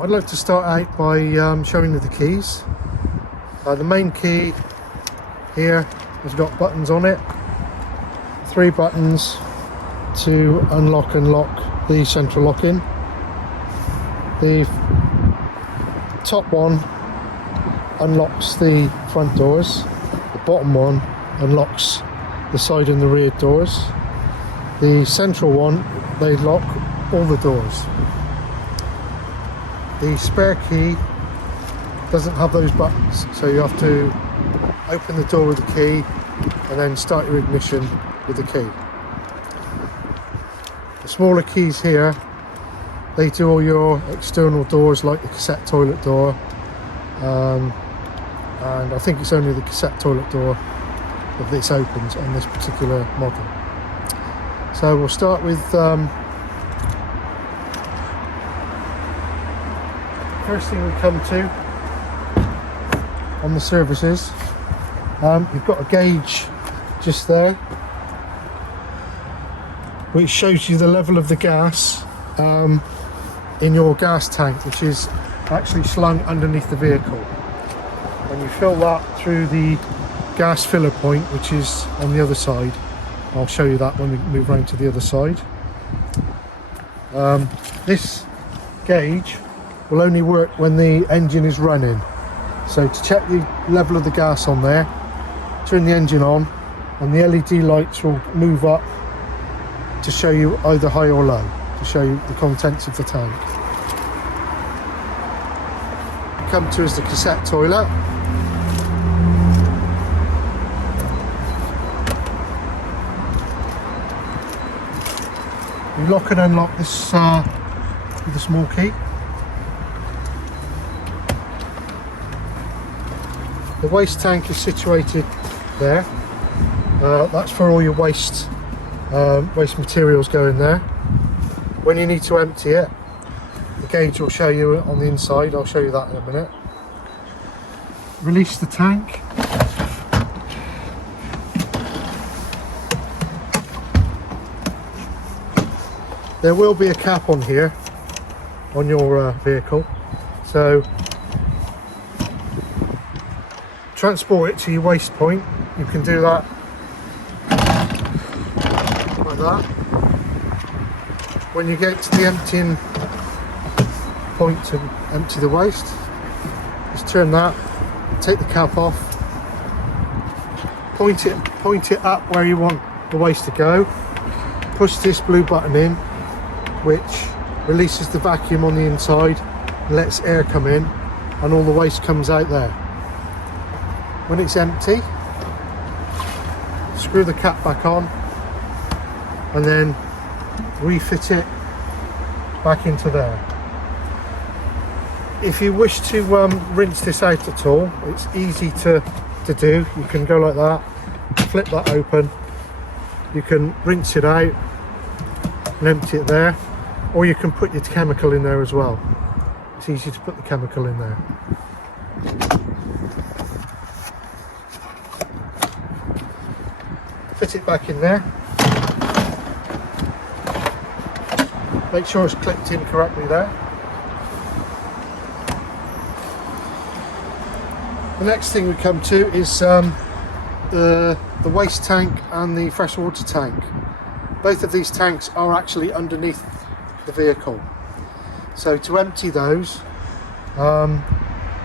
I'd like to start out by showing you the keys. The main key here has got buttons on it, 3 buttons to unlock and lock the central locking. The top one unlocks the front doors, the bottom one unlocks the side and the rear doors. The central one, they lock all the doors. The spare key doesn't have those buttons, so you have to open the door with the key and then start your ignition with the key. The smaller keys here, they do all your external doors, like the cassette toilet door, and I think it's only the cassette toilet door that this opens on this particular model. So we'll start with first thing we come to on the services. You've got a gauge just there which shows you the level of the gas in your gas tank, which is actually slung underneath the vehicle, and you fill that through the gas filler point, which is on the other side. I'll show you that when we move around to the other side. This gauge will only work when the engine is running, so to check the level of the gas on there, turn the engine on and the LED lights will move up to show you either high or low, to show you the contents of the tank. Come to is the cassette toilet. You lock and unlock this with a small key. The waste tank is situated there. That's for all your waste materials going there. When you need to empty it, the gauge will show you on the inside. I'll show you that in a minute. Release the tank. There will be a cap on here on your vehicle, so transport it to your waste point. You can do that like that. When you get to the emptying point to empty the waste, just turn that, take the cap off, point it up where you want the waste to go, push this blue button in, which releases the vacuum on the inside and lets air come in, and all the waste comes out there. When it's empty, screw the cap back on and then refit it back into there. If you wish to rinse this out at all, it's easy to do. You can go like that, flip that open, you can rinse it out and empty it there, or you can put your chemical in there as well. It's easy to put the chemical in there. Fit it back in there. Make sure it's clipped in correctly there. The next thing we come to is the waste tank and the freshwater tank. Both of these tanks are actually underneath the vehicle. So to empty those,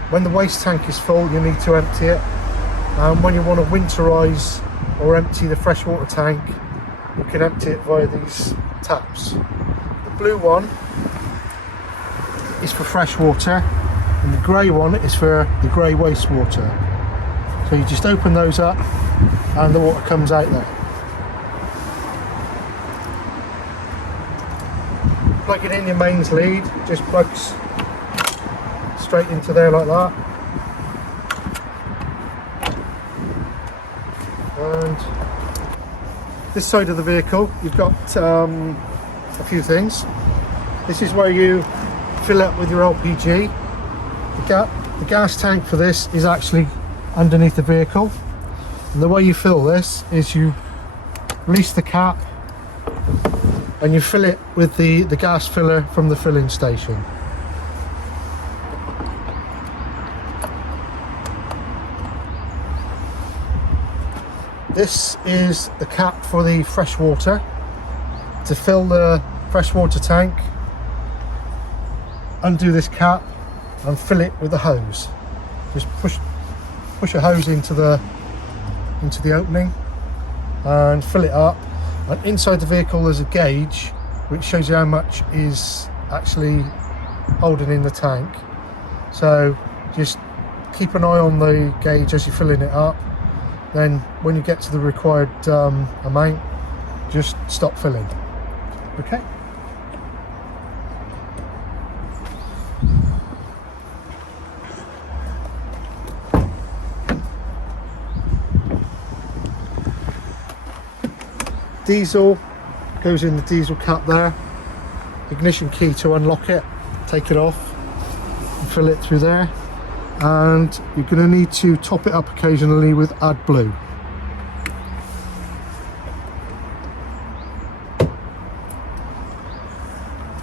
when the waste tank is full, you need to empty it. When you want to winterize or empty the freshwater tank, you can empty it via these taps. The blue one is for fresh water, and the grey one is for the grey wastewater. So you just open those up and the water comes out there. Plug it in your mains lead, just plugs straight into there like that. And this side of the vehicle, you've got a few things. This is where you fill up with your LPG. The gas tank for this is actually underneath the vehicle, and the way you fill this is you release the cap and you fill it with the gas filler from the filling station. This is the cap for the fresh water. To fill the freshwater tank, undo this cap and fill it with the hose. Just push a hose into the opening and fill it up. And inside the vehicle there's a gauge which shows you how much is actually holding in the tank. So just keep an eye on the gauge as you're filling it up. Then when you get to the required amount, just stop filling. Okay. Diesel goes in the diesel cap there. Ignition key to unlock it. Take it off and fill it through there. And you're going to need to top it up occasionally with AdBlue.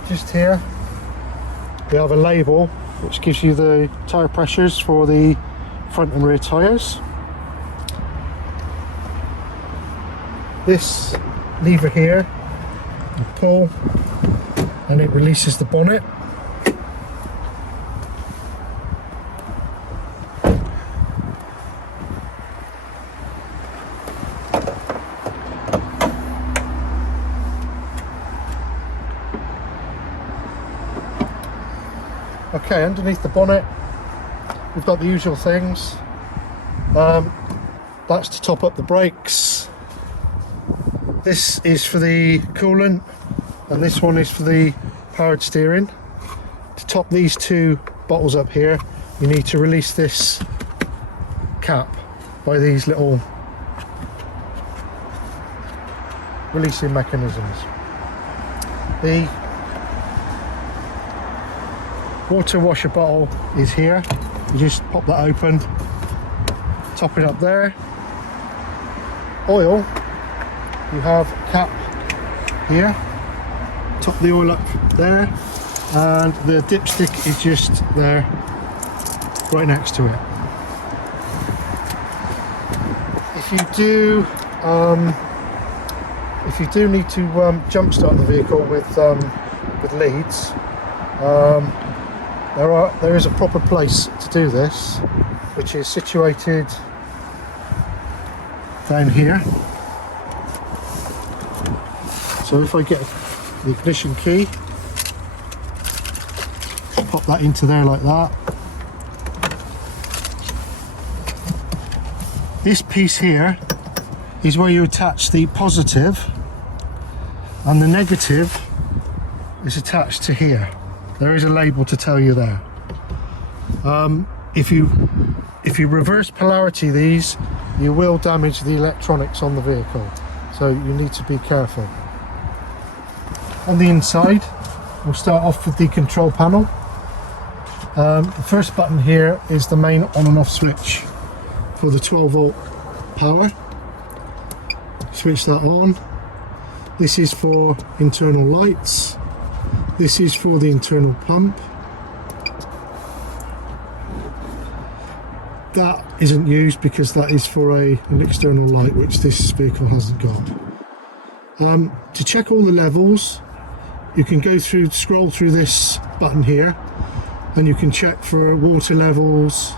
Just here we have a label which gives you the tyre pressures for the front and rear tyres. This lever here, you pull and it releases the bonnet. Okay, underneath the bonnet we've got the usual things. That's to top up the brakes. This is for the coolant and this one is for the powered steering. To top these two bottles up here, you need to release this cap by these little releasing mechanisms. The water washer bottle is here. You just pop that open, top it up there. Oil, you have a cap here, top the oil up there, and the dipstick is just there right next to it. If you do need to jump start the vehicle with leads, there is a proper place to do this, which is situated down here. So if I get the ignition key, pop that into there like that. This piece here is where you attach the positive, and the negative is attached to here. There is a label to tell you there. If you reverse polarity these, you will damage the electronics on the vehicle, so you need to be careful. On the inside, we'll start off with the control panel. The first button here is the main on and off switch for the 12 volt power. Switch that on. This is for internal lights. This is for the internal pump. That isn't used because that is for an external light, which this vehicle hasn't got. To check all the levels, you can scroll through this button here, and you can check for water levels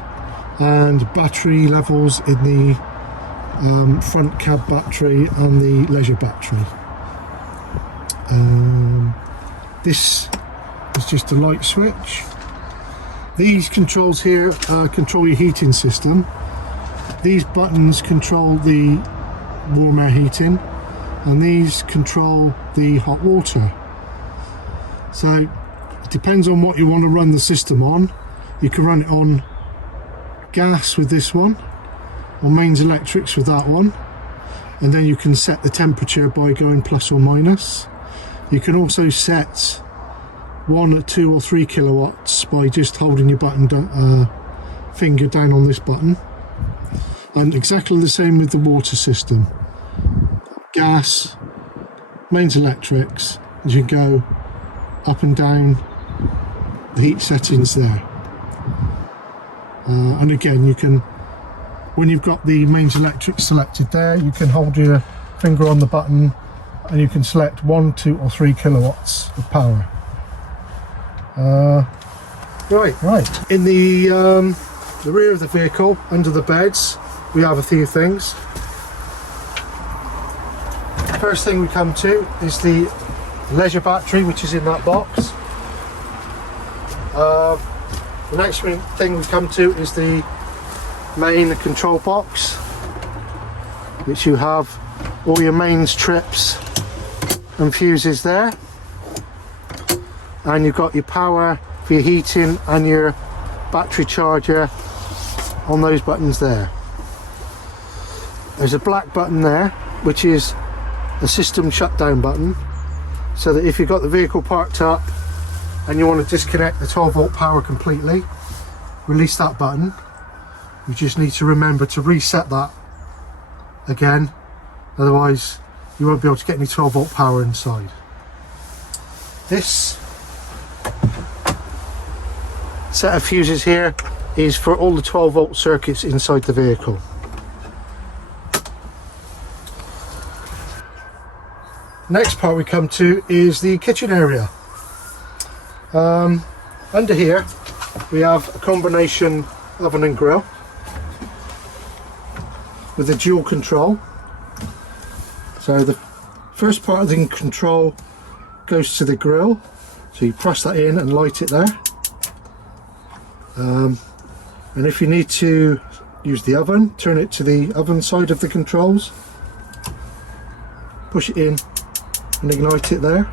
and battery levels in the front cab battery and the leisure battery. This is just a light switch. These controls here control your heating system. These buttons control the warm air heating, and these control the hot water. So it depends on what you want to run the system on. You can run it on gas with this one, or mains electrics with that one, and then you can set the temperature by going plus or minus. You can also set 1, 2 or 3 kilowatts by just holding your finger down on this button. And exactly the same with the water system. Gas, mains electrics, as you go up and down the heat settings there. And again, you can when you've got the mains electric selected there, you can hold your finger on the button and you can select 1, 2 or 3 kilowatts of power. Right. In the rear of the vehicle, under the beds, we have a few things. First thing we come to is the leisure battery, which is in that box. The next thing we come to is the main control box, which you have all your mains, trips and fuses there, and you've got your power for your heating and your battery charger on those buttons there. There's a black button there which is a system shutdown button, so that if you've got the vehicle parked up and you want to disconnect the 12 volt power completely, release that button. You just need to remember to reset that again, otherwise you won't be able to get any 12 volt power inside. This set of fuses here is for all the 12 volt circuits inside the vehicle. Next part we come to is the kitchen area. Under here we have a combination oven and grill with a dual control. So the first part of the control goes to the grill, so you press that in and light it there. And if you need to use the oven, turn it to the oven side of the controls, push it in and ignite it there.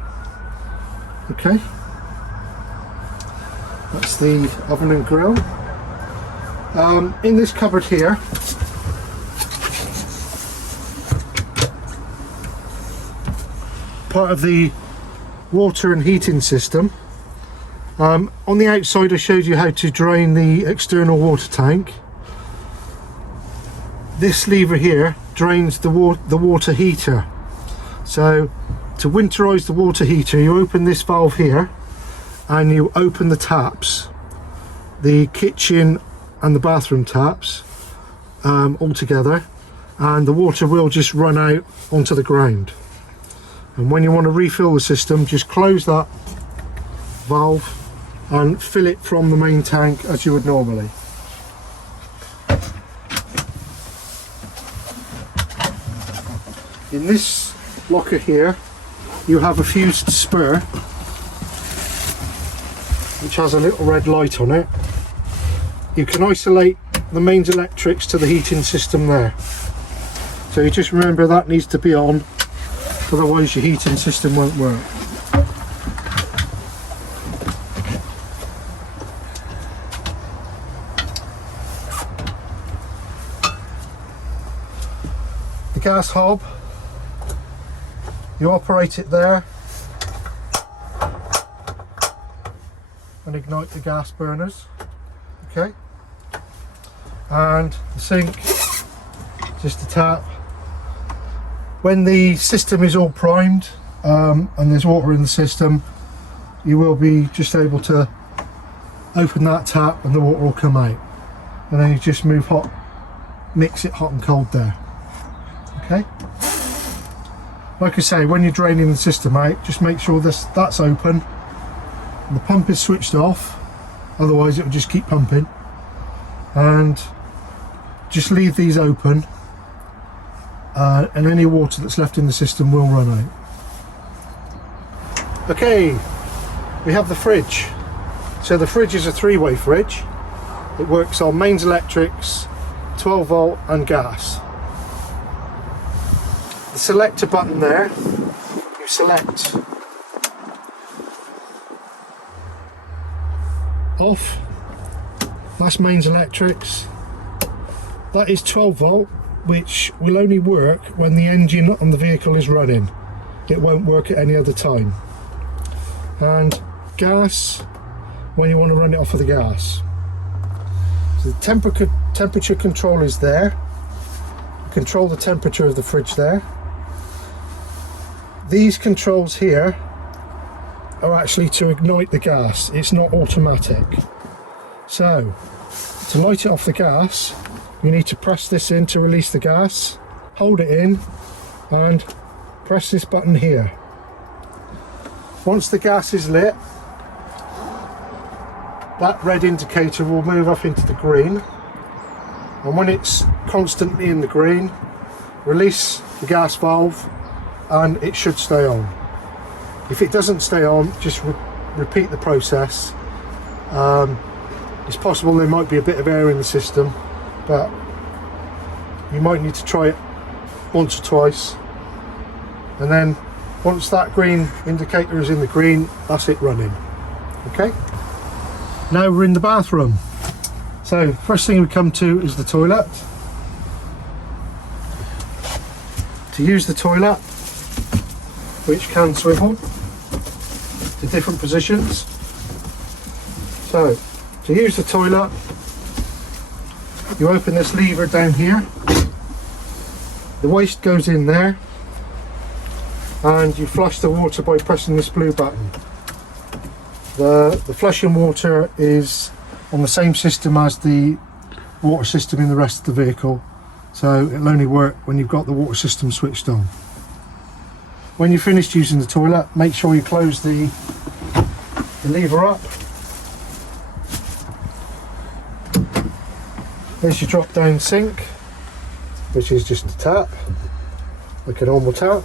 Okay, that's the oven and grill. In this cupboard here, part of the water and heating system. On the outside I showed you how to drain the external water tank. This lever here drains the water heater. So to winterize the water heater, you open this valve here and you open the taps, the kitchen and the bathroom taps all together, and the water will just run out onto the ground. And when you want to refill the system, just close that valve and fill it from the main tank as you would normally. In this locker here you have a fused spur which has a little red light on it. You can isolate the mains electrics to the heating system there, so you just remember that needs to be on, otherwise your heating system won't work. The gas hob, you operate it there and ignite the gas burners. Okay, and the sink, just a tap. When the system is all primed and there's water in the system, you will be just able to open that tap and the water will come out, and then you just mix it hot and cold there. Okay, like I say, when you're draining the system out, just make sure that's open and the pump is switched off, otherwise it will just keep pumping, and just leave these open. And any water that's left in the system will run out. Okay, we have the fridge. So the fridge is a 3-way fridge. It works on mains electrics, 12 volt and gas. The selector button there, you select off, that's mains electrics. That is 12 volt, which will only work when the engine on the vehicle is running. It won't work at any other time. And gas, when you want to run it off of the gas. So the temperature control is there. Control the temperature of the fridge there. These controls here are actually to ignite the gas. It's not automatic. So to light it off the gas, you need to press this in to release the gas. Hold it in and press this button here. Once the gas is lit, that red indicator will move up into the green, and when it's constantly in the green, release the gas valve and it should stay on. If it doesn't stay on, just repeat the process. It's possible there might be a bit of air in the system, but you might need to try it once or twice, and then once that green indicator is in the green, that's it running. Okay, now we're in the bathroom. So first thing we come to is the toilet. To use the toilet, which can swivel to different positions. So to use the toilet, you open this lever down here, the waste goes in there, and you flush the water by pressing this blue button. The flushing water is on the same system as the water system in the rest of the vehicle, so it'll only work when you've got the water system switched on. When you're finished using the toilet, make sure you close the lever up. There's your drop down sink, which is just a tap, like a normal tap.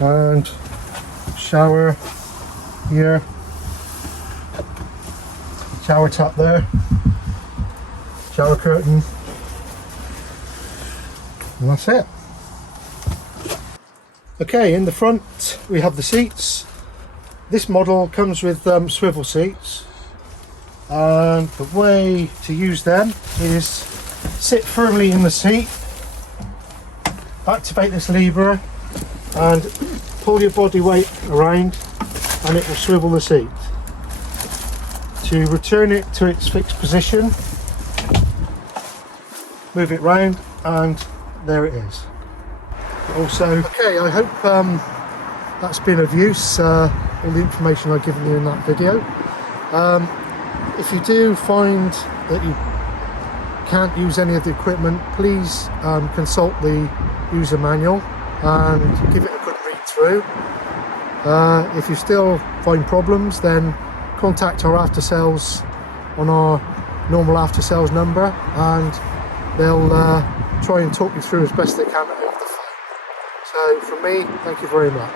And shower here, shower tap there, shower curtain, and that's it. Okay, in the front we have the seats. This model comes with swivel seats, and the way to use them is sit firmly in the seat, activate this lever and pull your body weight around and it will swivel the seat. To return it to its fixed position, move it round and there it is. Also, okay, I hope that's been of use, all the information I've given you in that video. If you do find that you can't use any of the equipment, please consult the user manual and give it a good read through. If you still find problems, then contact our after sales on our normal after sales number, and they'll try and talk you through as best they can over the phone. So from me, thank you very much.